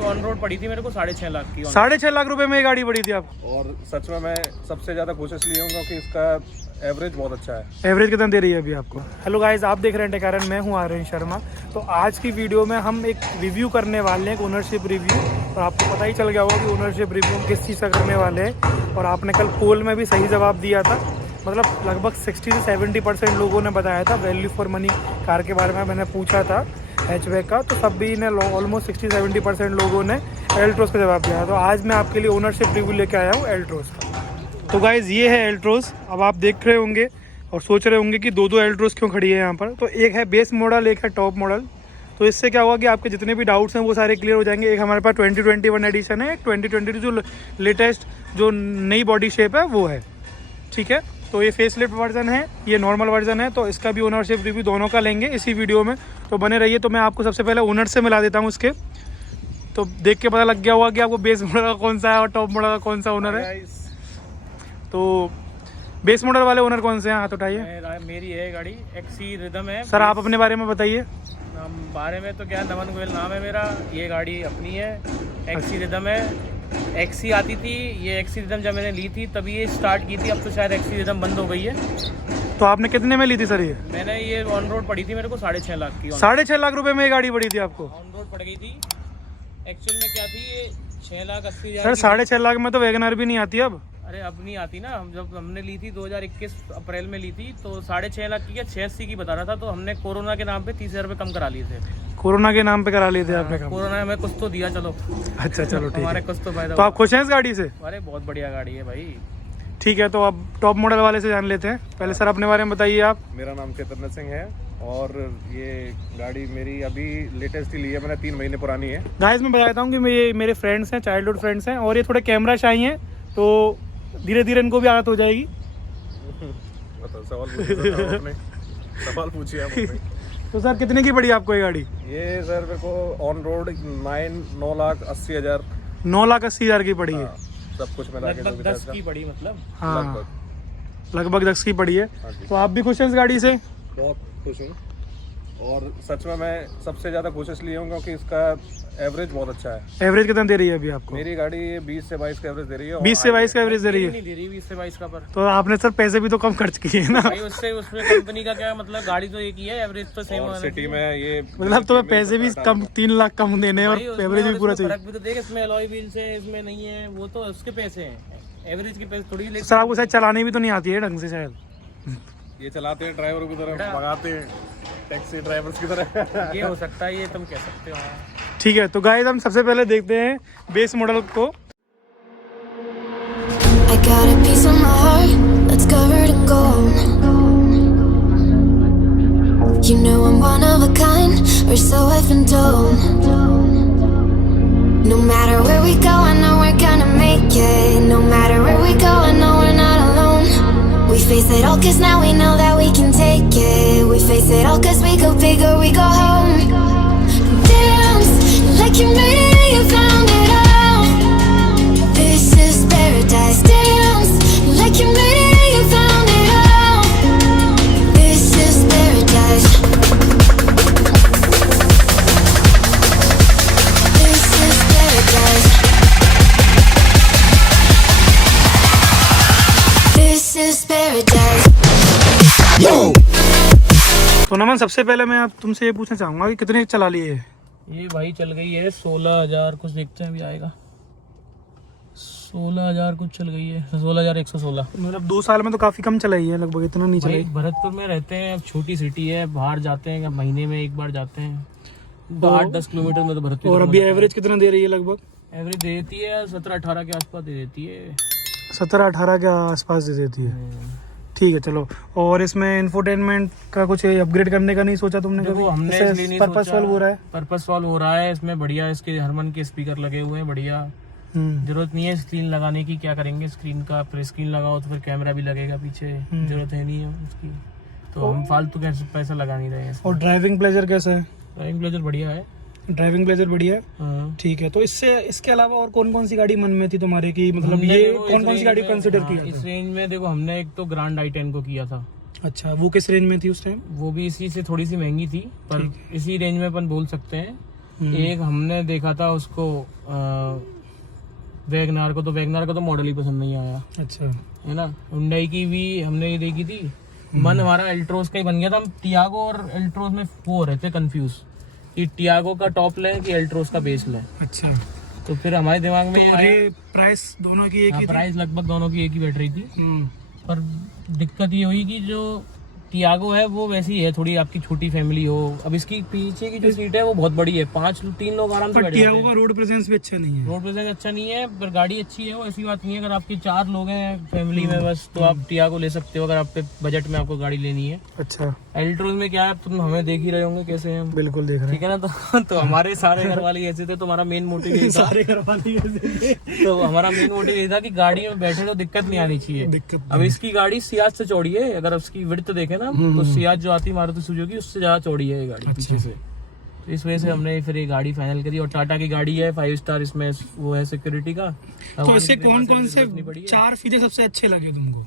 On road पड़ी थी मेरे को 6.5 लाख की। 6.5 लाख रुपए में ये गाड़ी पड़ी थी आपको? और सच में मैं सबसे ज़्यादा कोशिश लिए हूँ क्योंकि इसका एवरेज बहुत अच्छा है। एवरेज कितना दे रही है अभी आपको? हेलो गाइस, आप देख रहे हैं टेकारण, मैं हूं आर्यन शर्मा। तो आज की वीडियो में हम एक रिव्यू करने वाले हैं, एक ओनरशिप रिव्यू। और आपको पता ही चल गया होगा कि ओनरशिप रिव्यू किस चीज़ का करने वाले हैं। और आपने कल पोल में भी सही जवाब दिया था, मतलब लगभग 60 से 70% लोगों ने बताया था। वैल्यू फॉर मनी कार के बारे में मैंने पूछा था हैचबैक का, तो सभी ने ऑलमोस्ट 60-70% लोगों ने एल्ट्रोस का जवाब दिया। तो आज मैं आपके लिए ओनरशिप रिव्यू लेके आया हूँ एल्ट्रोस का। तो गाइज़ ये है एल्ट्रोस। अब आप देख रहे होंगे और सोच रहे होंगे कि दो एल्ट्रोस क्यों खड़ी है यहाँ पर। तो एक है बेस मॉडल, एक है टॉप मॉडल। तो इससे क्या होगा कि आपके जितने भी डाउट्स हैं वो सारे क्लियर हो जाएंगे। एक हमारे पास 2021 एडिशन है, एक 2022 जो लेटेस्ट जो नई बॉडी शेप है वो है, ठीक है। तो ये फेसलिफ्ट वर्जन है, ये नॉर्मल वर्जन है। तो इसका भी ओनरशिप रिव्यू दोनों का लेंगे इसी वीडियो में, तो बने रहिए। तो मैं आपको सबसे पहले ओनर से मिला देता हूँ उसके, तो देख के पता लग गया होगा कि आपको बेस मॉडल का कौन सा है और टॉप मॉडल का कौन सा ओनर है। तो बेस मॉडल वाले ओनर कौन से हैं, हाथ उठाइए। मेरी है गाड़ी, एक्सी रिदम है। सर आप अपने बारे में बताइए। बारे में तो क्या, नमन गोयल नाम है मेरा। ये गाड़ी अपनी है, एक्सी रिदम है। एक्सी आती थी, ये एक्सी रिदम जब मैंने ली थी तभी ये स्टार्ट की थी। अब तो शायद एक्सी रिदम बंद हो गई है। तो आपने कितने में ली थी सर ये? मैंने ये ऑन रोड पड़ी थी मेरे को 6.5 लाख की। 6.5 लाख रुपए में ये गाड़ी पड़ी थी आपको? ऑन रोड पड़ गई थी। एक्चुअल में क्या थी, ये 6,80,000। सर 6.5 लाख में तो वैगनर भी नहीं आती अब। अरे अब नहीं आती ना, हम जब हमने ली थी 2021 अप्रैल में ली थी तो 6.5 लाख की, क्या 680 की बता रहा था। तो हमने कोरोना के नाम पे 30,000 रुपये कम करा लिए थे। कोरोना के नाम पे करा लिए थे आपने काम? कोरोना हमें कुछ तो दिया, चलो अच्छा चलो ठीक हमारे है। कुछ तो फायदा। तो आप खुश हैं इस गाड़ी से? अरे बहुत बढ़िया गाड़ी है भाई। ठीक है, तो अब टॉप मॉडल वाले से जान लेते हैं। पहले सर अपने बारे में बताइए आप। मेरा नाम चैतन्य सिंह है और ये गाड़ी मेरी अभी लेटेस्ट ही ली है मैंने, 3 महीने पुरानी है। गाइस मैं बताता हूँ कि मेरे फ्रेंड्स हैं, चाइल्डहुड फ्रेंड्स हैं, और ये थोड़े कैमरा शाई हैं, तो धीरे धीरे इनको भी आदत हो जाएगी। सवाल पूछिए आप। तो सर कितने की पड़ी आपको ये गाड़ी? ये सर मेरे को ऑन रोड 9,80,000 9,80,000 की पड़ी है। सब कुछ मिला के लगभग 10 की पड़ी, मतलब हाँ लगभग 10 की पड़ी है। हाँ जी। तो आप भी खुश हैं इस गाड़ी से? बहुत खुश हूँ और सच में मैं सबसे ज़्यादा कोशिश लिए हूँ क्योंकि इसका एवरेज बहुत अच्छा है। एवरेज कितना दे रही है अभी आपको? मेरी गाड़ी 20 से 22 का एवरेज दे रही है। 20 से 22 का एवरेज दे रही है? नहीं दे रही 20 से 22 का। पर तो आपने सर पैसे भी तो कम खर्च किए हैं ना भाई, उससे उसमें कंपनी का क्या मतलब, गाड़ी तो एक ही है, एवरेज तो सेम और सिटी में ये मतलब तुम्हें पैसे भी कम 3 लाख कम देने हैं और एवरेज भी पूरा चाहिए। फर्क भी तो देख, इसमें अलॉय व्हील्स है, इसमें नहीं है, वो तो उसके पैसे हैं, एवरेज के पैसे थोड़ी। लेकिन सर आपको शायद चलाने भी तो नहीं आती है ढंग से शायद? ये चलाते हैं ड्राइवर की तरह, भगाते हैं टैक्सी ड्राइवर्स की तरह। ये हो सकता है, ये तुम कह सकते हो। ठीक है, तो गाइस हम सबसे पहले देखते हैं बेस मॉडल को। I got a piece of my heart that's covered in gold. You know I'm one of a kind, or so I've been told. No matter where we go, I know we're gonna make it. No matter where we go, I know we're not alone. We face it all 'cause now we know that we can take it. We face it all 'cause we go big or we go home. Dance like you made it and you found it all. This is paradise. Dance like you made it and you found it all. This is paradise. This is paradise. This is paradise. तो नमन, सबसे पहले मैं आप तुमसे ये पूछना चाहूंगा कि कितने चला लिए है? ये भाई चल गई है 16,000 कुछ, देखते हैं अभी आएगा। 16,000 कुछ चल गई है, 16,116। मतलब 2 साल में तो काफी कम चलाई है, लगभग इतना नहीं भाई चलाई। भरतपुर में रहते हैं, अब छोटी सिटी है, बाहर जाते हैं महीने में एक बार जाते हैं, 8-10 किलोमीटर में तो भरतपुर। और अभी एवरेज कितना दे रही है लगभग? एवरेज दे देती है 17-18 के आसपास दे देती है। 17-18 के आसपास दे देती है। ठीक है चलो। और इसमें इंफोटेनमेंट का कुछ अपग्रेड करने का नहीं सोचा तुमने कभी? हमने इसलिए नहीं पर्पस सोचा। सॉल्व हो रहा है? पर्पस सॉल्व हो रहा है इसमें, बढ़िया। इसके हरमन के स्पीकर लगे हुए हैं, बढ़िया। जरूरत नहीं है स्क्रीन लगाने की, क्या करेंगे स्क्रीन का, फिर स्क्रीन लगाओ तो फिर कैमरा भी लगेगा पीछे, जरूरत है नहीं है उसकी। तो हम फालतू कैसे पैसा लगा नहीं रहे हैं। और ड्राइविंग प्लेजर कैसा है? ड्राइविंग प्लेजर बढ़िया है। ड्राइविंग प्लेजर बढ़िया है। ठीक है, तो इसके अलावा और कौन कौन सी गाड़ी मन में थी तुम्हारे की, मतलब ये कौन कौन सी गाड़ी कंसिडर किया था? इस रेंज में देखो, हमने एक तो ग्रैंड i10 को किया था। अच्छा, वो किस रेंज में थी उस टाइम? वो भी इसी से थोड़ी सी महंगी थी, पर इसी रेंज में अपन बोल सकते हैं। एक हमने देखा था उसको वैगनार को, तो वैगनार को तो मॉडल ही पसंद नहीं आया, अच्छा है ना। हुंडई की भी हमने ये देखी थी, मन हमारा एल्ट्रोस का ही बन गया था। हम टियागो और एल्ट्रोस में वो रहे थे कंफ्यूज कि टियागो का टॉप लें कि एल्ट्रोस का बेस लें। अच्छा। तो फिर हमारे दिमाग में और ये प्राइस दोनों की एक ही थी? प्राइस लगभग दोनों की एक ही बैठ रही थी, हम्म, पर दिक्कत ये हुई कि जो टियागो है वो वैसी है, थोड़ी आपकी छोटी फैमिली हो। अब इसकी पीछे की जो सीट है वो बहुत बड़ी है, 3 लोग आराम से पर बैठ जाते टियागो हैं। का रोड प्रेजेंस भी अच्छा नहीं है। रोड प्रेजेंस अच्छा नहीं है, पर गाड़ी अच्छी है, वो ऐसी बात नहीं है। अगर आपके 4 लोग हैं फैमिली में बस, तो आप टियागो ले सकते हो अगर आप पे बजट में आपको गाड़ी लेनी है। अच्छा, एल्ट्रोज में क्या है, तुम हमें देख ही रहे होंगे कैसे हैं हम, बिल्कुल देख रहे ठीक है ना। तो हमारे सारे घर वाले ऐसे थे, तो हमारा मेन मोटिव यही था। सारे घर वाले ऐसे थे। तो हमारा मेन मोटिव यही था कि गाड़ी में बैठे तो दिक्कत नहीं आनी चाहिए। दिक्कत अब इसकी गाड़ी सियाज से चौड़ी है, अगर उसकी विड्थ देखे ना तो सियाज जो आती है मारुति सुजुकी उससे ज्यादा चौड़ी है ये गाड़ी पीछे से। तो इस वजह से हमने फिर ये गाड़ी फाइनल करी। और टाटा की गाड़ी है, 5 स्टार इसमें वो है सिक्योरिटी का। तो इससे कौन कौन से 4 फीचर सबसे अच्छे लगे तुमको?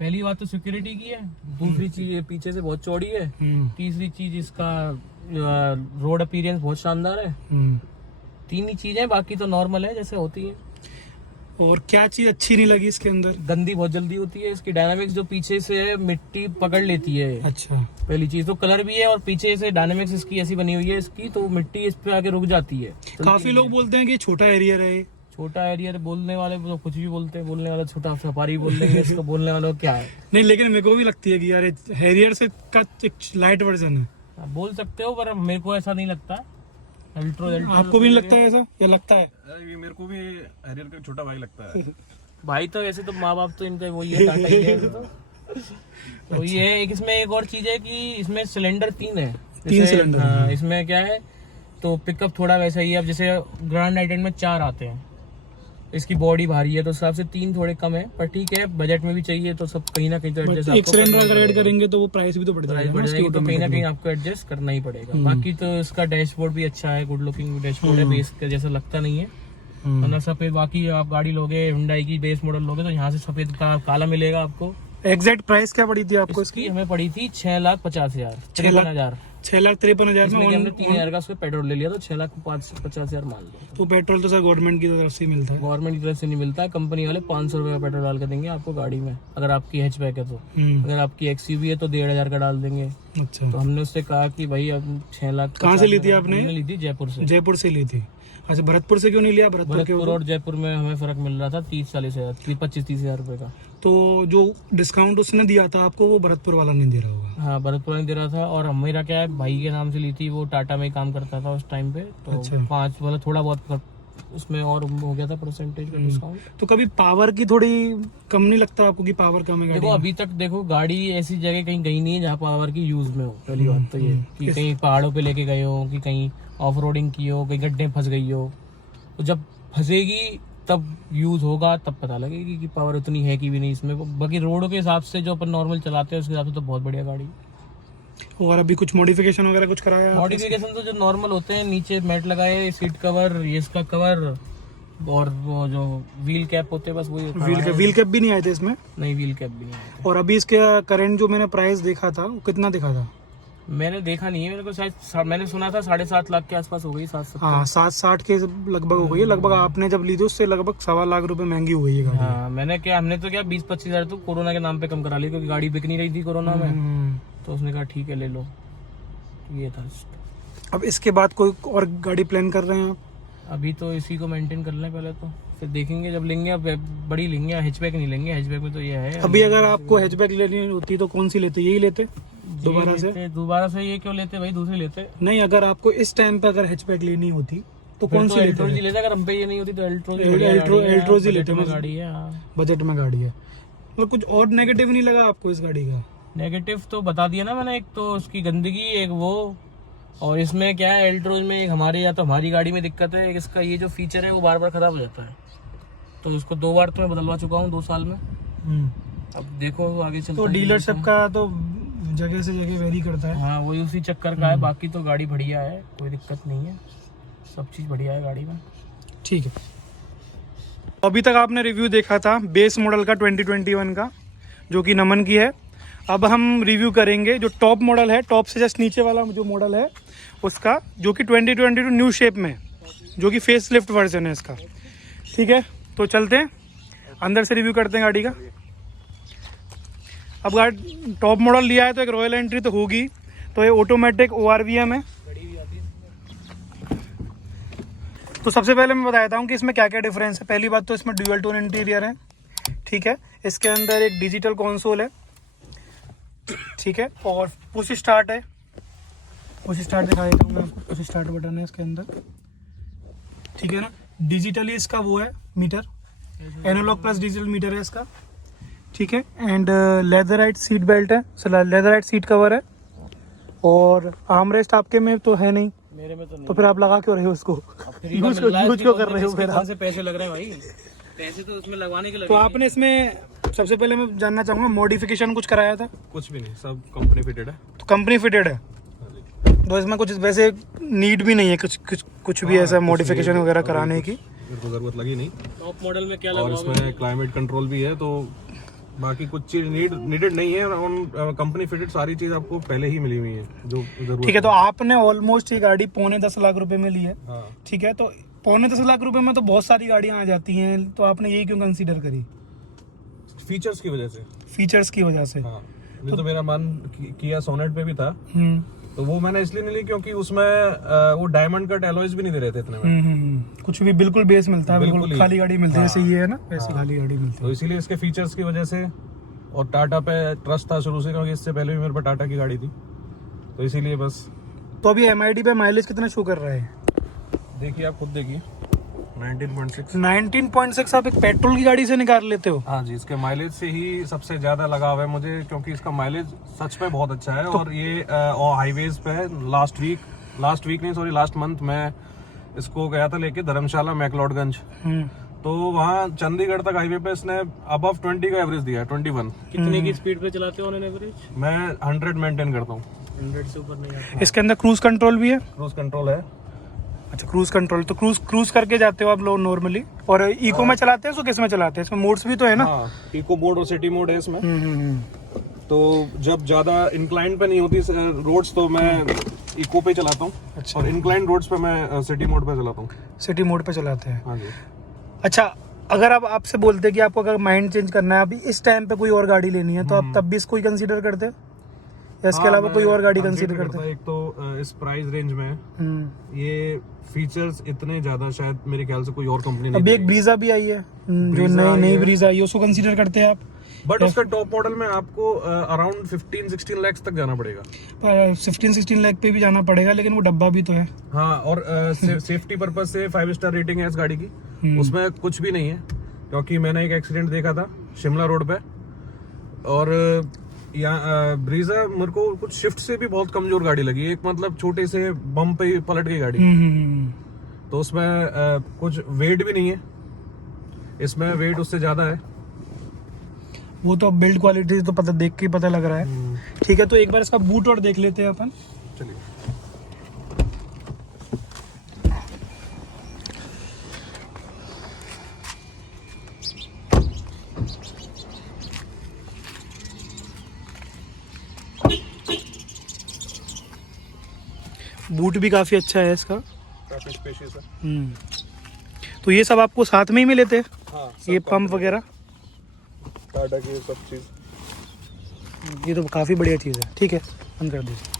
पहली बात तो सिक्योरिटी की है, दूसरी चीज ये पीछे से बहुत चौड़ी है, तीसरी चीज इसका रोड अपीयरेंस बहुत शानदार है। 3 ही चीजें, बाकी तो नॉर्मल है जैसे होती है। और क्या चीज अच्छी नहीं लगी इसके अंदर? गंदी बहुत जल्दी होती है इसकी डायनामिक्स, जो पीछे से है मिट्टी पकड़ लेती है। अच्छा, पहली चीज तो कलर भी है, और पीछे से डायनामिक्स इसकी ऐसी बनी हुई है इसकी, तो मिट्टी इस पे आके रुक जाती है। काफी लोग बोलते हैं कि छोटा एरिया रहे। छोटा एरिया बोलने वाले तो कुछ भी बोलते हैं, बोलने वाला छोटा सफारी बोल देंगे इसको, बोलने वालों को क्या है। नहीं, लेकिन मेरे को भी लगती है कि यार हैरियर से का एक लाइट वर्जन है। आप बोल सकते हो, पर मेरे को ऐसा नहीं लगता। अल्ट्रो आपको भी नहीं लगता है ऐसा, या लगता है? ये मेरे को भी हैरियर का छोटा भाई लगता है। भाई तो ऐसे तो माँ बाप तो इनका वही है, टाटा ही है ऐसे तो ये एक इसमें एक और चीज है कि इसमें सिलेंडर 3 है। 3 सिलेंडर। हाँ, इसमें क्या है तो पिकअप थोड़ा वैसा ही है। अब जैसे ग्रैंड आइटेन में 4 आते हैं, इसकी बॉडी भारी है तो हिसाब से 3 थोड़े कम है, पर ठीक है बजट में भी चाहिए तो सब कहीं ना कहीं तो एडजस्ट एक सिलेंडर अगर ऐड करेंगे तो वो प्राइस भी तो बढ़ जाएगा, तो कहीं ना कहीं आपको एडजस्ट करना ही पड़ेगा। बाकी तो इसका डैशबोर्ड भी अच्छा है, गुड लुकिंग डैशबोर्ड है, बेस का जैसा लगता नहीं है। मतलब सफेद, बाकी आप गाड़ी लोगे हुंडई की बेस मॉडल लोगे तो यहाँ से सफेद का काला मिलेगा आपको। एग्जैक्ट प्राइस क्या पड़ी थी आपको इसकी हमें पड़ी थी 6,50,000 53,000। 6,53,000 में हमने 3,000 का उसमें पेट्रोल ले लिया तो 6,50,000 मान लो। तो पेट्रोल तो सर गवर्नमेंट की तरफ से मिलता है? गवर्नमेंट की तरफ से नहीं मिलता है, कंपनी वाले 500 रुपये का पेट्रोल डाल के देंगे आपको गाड़ी में, अगर आपकी हैचबैक है तो। अगर आपकी एक्सयूवी है तो 1,500 का डाल देंगे। अच्छा, तो हमने उससे कहा कि भाई अब 6 लाख। कहाँ से ली थी आपने? ली थी जयपुर से। जयपुर से ली थी। अच्छा, भरतपुर से क्यों नहीं लिया? भरतपुर और जयपुर में हमें फर्क मिल रहा था 30-40 हज़ार, 25-30 हज़ार रुपए का। तो जो डिस्काउंट उसने दिया था आपको वो भरतपुर वाला नहीं दे रहा होगा? हाँ, भरतपुर ने दे रहा था। और मेरा क्या है, भाई के नाम से ली थी, वो टाटा में ही काम करता था उस टाइम पे, तो अच्छा। 5 मतलब थोड़ा बहुत उसमें और हो गया था परसेंटेज का डिस्काउंट। तो कभी पावर की थोड़ी कम नहीं लगता आपको कि पावर कम है गाड़ी देखो में? अभी तक देखो गाड़ी ऐसी जगह कहीं गई नहीं है जहाँ पावर की यूज में हो। पहली बात तो ये कि कहीं पहाड़ों पे लेके गए हो, कि कहीं ऑफ रोडिंग की हो, कहीं गड्ढे फंस गई हो, तो जब फंसेगी तब यूज होगा, तब पता लगेगी कि पावर उतनी है कि भी नहीं इसमें। बाकी रोडों के हिसाब से जो अपन नॉर्मल चलाते हैं उसके हिसाब से तो बहुत बढ़िया गाड़ी। और अभी कुछ मॉडिफिकेशन वगैरह कुछ कराया है? मॉडिफिकेशन तो जो नॉर्मल होते हैं, नीचे मैट लगाए, सीट कवर, ये इसका कवर, और वो जो व्हील कैप होते हैं बस वही। व्हील कैप भी नहीं आए थे इसमें? नहीं, व्हील कैप भी नहीं आया था। और अभी इसके करंट जो मैंने प्राइस देखा था वो कितना दिखा था? मैंने देखा नहीं है, मेरे को शायद मैंने सुना था 7.5 लाख के आसपास हो गई, 7-7। हाँ, 7-60 के लगभग हो गई है। लगभग आपने जब ली थी उससे लगभग 1.25 लाख रुपए महंगी हो गई है गाड़ी। हाँ, हमने तो क्या 20-25 हज़ार तो कोरोना के नाम पे कम करा ली, क्योंकि गाड़ी बिक नहीं रही थी कोरोना में। तो उसने कहा ठीक है ले लो, ये था। अब इसके बाद कोई और गाड़ी प्लान कर रहे हैं आप? अभी तो इसी को मेंटेन कर लें पहले, तो फिर देखेंगे जब लेंगे। अब बड़ी लेंगे, हैचबैक नहीं लेंगे। हैचबैक में तो ये है। अभी अगर आपको हैचबैक लेनी होती तो कौन सी लेते? यही लेते दोबारा से ये क्यों लेते भाई, दूसरी लेते। नहीं, अगर आपको इस टाइम पे अगर हैचबैक लेनी होती तो कौन सी एल्ट्रोज ही लेते। अगर हम पे ये नहीं होती तो एल्ट्रोज ही लेते। गाड़ी है, बजट में गाड़ी है। मतलब कुछ और नेगेटिव नहीं लगा आपको इस गाड़ी का? नेगेटिव तो बता दिया ना मैंने, एक तो उसकी गंदगी, एक वो, और इसमें क्या है एल्ट्रोज में एक हमारे या तो हमारी गाड़ी में दिक्कत है, इसका ये जो फीचर है वो बार बार खराब हो जाता है। तो इसको 2 बार तो मैं बदलवा चुका हूँ 2 साल में। अब देखो आगे चलता तो डीलरशिप का तो जगह से जगह वेरी करता है। हाँ, वही उसी चक्कर का है। बाकी तो गाड़ी बढ़िया है, कोई दिक्कत नहीं है, सब चीज़ बढ़िया है गाड़ी में। ठीक है, अभी तक आपने रिव्यू देखा था बेस मॉडल का 2021 का, जो कि नमन की है। अब हम रिव्यू करेंगे जो टॉप मॉडल है, टॉप से जस्ट नीचे वाला जो मॉडल है उसका, जो कि 2022 न्यू शेप में है, जो कि फेस लिफ्ट वर्जन है इसका। ठीक है, तो चलते हैं अंदर से रिव्यू करते हैं गाड़ी का। अब गाड़ी टॉप मॉडल लिया है तो एक रॉयल एंट्री तो होगी, तो ये ऑटोमेटिक ORVM है। तो सबसे पहले मैं बताता हूँ कि इसमें क्या क्या डिफरेंस है। पहली बात तो इसमें ड्यूअल टोन इंटीरियर है। ठीक है, इसके अंदर एक डिजिटल कंसोल है। ठीक है, और पुश स्टार्ट है। पुश स्टार्ट दिखा देता हूँ मैं आपको, पुश स्टार्ट बटन है इसके अंदर। ठीक है ना, डिजिटली इसका वो है meter, analog plus digital meter है इसका। ठीक है, एंड लेदराइट सीट बेल्ट है, लेदराइट सीट कवर है, और आर्मरेस्ट आपके में तो है नहीं, मेरे में तो नहीं। तो फिर आप लगा क्यों रहे हो उसको? यूज क्यों कर रहे हो फिर आप? से पैसे लग रहे हैं भाई, पैसे तो उसमें लगवाने के लगे। तो आपने इसमें सबसे पहले मैं जानना चाहूँगा मॉडिफिकेशन कुछ कराया था? कुछ भी नहीं, सब कंपनी फिटेड है। तो कंपनी फिटेड है, तो इसमें कुछ वैसे नीड भी नहीं है कुछ भी ऐसा मॉडिफिकेशन वगैरह कराने की? मेरे को जरूरत लगी नहीं। टॉप मॉडल में क्या और लगा? इसमें क्लाइमेट कंट्रोल भी है, तो बाकी कुछ चीज नीडेड नहीं है। कंपनी फिटेड सारी चीज आपको पहले ही मिली हुई है जो जरूरत। ठीक है, तो आपने ऑलमोस्ट ये गाड़ी 9.25 लाख रुपए में ली है। हाँ, ठीक है, तो 9.25 लाख रुपए में तो बहुत सारी गाड़ियां आ जाती हैं, तो आपने यही क्यों कंसीडर करी? फीचर्स की वजह से। फीचर्स की वजह से? हाँ, नहीं तो मेरा मन किया सोनेट पे भी था, तो वो मैंने इसलिए नहीं ली क्योंकि उसमें वो डायमंड कट एलॉयज भी नहीं दे रहे थे इतने में। कुछ भी बिल्कुल बेस मिलता है, बिल्कुल बिल्कुल ही। खाली गाड़ी मिलती है, हाँ। जैसे ये है ना वैसे खाली गाड़ी मिलती तो है। इसीलिए इसके फीचर्स की वजह से, और टाटा पे ट्रस्ट था शुरू से, क्योंकि इससे पहले भी मेरे पास टाटा की गाड़ी थी, तो इसीलिए बस। तो अभी MID पे माइलेज कितना शो कर रहा है? देखिए, आप खुद देखिए, 19.6। 19.6 आप एक पेट्रोल की गाड़ी से निकाल लेते हो? हाँ जी, इसके माइलेज से ही सबसे ज्यादा लगाव है मुझे, क्योंकि इसका माइलेज सच में बहुत अच्छा है। और ये हाईवेज पे है। लास्ट मंथ मैं इसको गया था लेके धर्मशाला मैक्लोडगंज, तो वहाँ चंडीगढ़ तक हाईवे पे इसने अबव 20 का एवरेज दिया है, 21। कितने की स्पीड पे चलाते हो ऑन एवरेज? मैं 100 मेंटेन करता हूँ। 100 से ऊपर नहीं आता। इसके अंदर क्रूज कंट्रोल भी है? क्रूज कंट्रोल है। अच्छा, क्रूज कंट्रोल, तो क्रूज करके जाते हो आप लोग नॉर्मली? और इको में चलाते हैं, तो किस में चलाते हैं? इसमें मोड्स भी तो है ना? हाँ, इको मोड और सिटी मोड है इसमें। तो जब ज्यादा इंक्लाइन पे नहीं होती रोड्स तो मैं इको पे चलाता हूँ। अच्छा। और इंक्लाइन रोड्स पे मैं सिटी मोड पे चलाता हूँ। सिटी मोड पे चलाते हैं? हाँ जी। अच्छा, अगर आप आपसे बोलते कि आपको अगर माइंड चेंज करना है, अभी इस टाइम पे कोई और गाड़ी लेनी है, तो आप तब भी इसको ही कंसीडर करते हैं, या इसके अलावा कोई और गाड़ी कंसीडर करते हैं? एक तो इस प्राइस रेंज में ये फीचर्स इतने ज्यादा शायद मेरे ख्याल से कोई और कंपनी नहीं। अभी एक ब्रीजा भी आई है, जो नई ब्रीजा आई है, उसको कंसीडर करते हैं आप? बट उसका टॉप मॉडल में आपको अराउंड 15-16 लाख तक जाना पड़ेगा। 15-16 लाख पे भी जाना पड़ेगा, लेकिन वो डब्बा भी तो है। हाँ, और सेफ्टी पर्पज से 5 स्टार रेटिंग है इस गाड़ी की। उसमें कुछ भी नहीं है, क्योंकि मैंने एक एक्सीडेंट देखा था शिमला रोड पे, और यहाँ ब्रीजा मेरे को कुछ शिफ्ट से भी बहुत कमजोर गाड़ी लगी। एक मतलब छोटे से बम पे ही पलट गई गाड़ी। तो उसमें कुछ वेट भी नहीं है, इसमें वेट उससे ज्यादा है। वो तो बिल्ड क्वालिटी तो पता देख के पता लग रहा है। ठीक है, तो एक बार इसका बूट और देख लेते हैं अपन। चलिए। बूट भी काफी अच्छा है इसका, काफी स्पेशियस है। तो ये सब आपको साथ में ही मिले थे? हाँ, ये पंप वगैरह टाटा की सब चीज। ये तो काफी बढ़िया चीज़ है। ठीक है, बंद कर दीजिए।